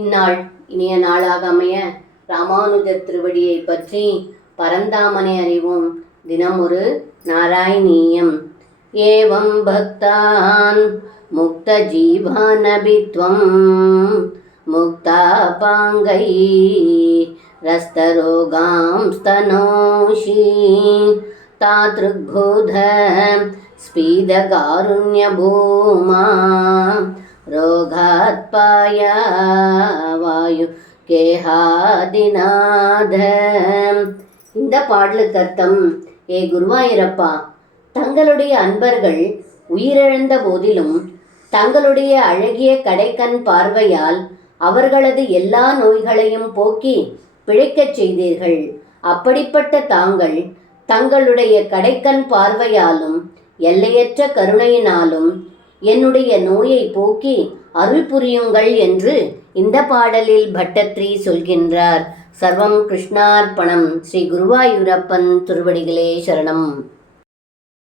இந்நாள் இனிய நாளாக அமைய ராமானுஜர் திருவடியை பற்றி பரந்தாமனை அறிவோம். தினமொரு நாராயணீயம். ஏவம் பக்தான் முக்த ஜீவானபித்வம் முக்தா பாங்கை ரஸ்தரோகாம் ஸ்தனோஷி தாத்ருக்பூத ஸ்பீதகாருண்ய பூமா ரோகாத்பாய வாயு கேஹாதிநாத. இந்த பாடலுக்கு அர்த்தம்: ஏ குருவாயூரப்பா, தங்களுடைய அன்பர்கள் உயிரிழந்த போதிலும் தங்களுடைய அழகிய கடைக்கண் பார்வையால் அவர்களது எல்லா நோய்களையும் போக்கி பிழைக்கச் செய்தீர்கள். அப்படிப்பட்ட தாங்கள் தங்களுடைய கடைக்கண் பார்வையாலும் எல்லையற்ற கருணையினாலும் என்னுடைய நோயை போக்கி அருள் புரியுங்கள் என்று இந்த பாடலில் பட்டத்ரி சொல்கின்றார். சர்வம் கிருஷ்ணார்ப்பணம். ஸ்ரீ குருவாயூரப்பன் திருவடிகளே சரணம்.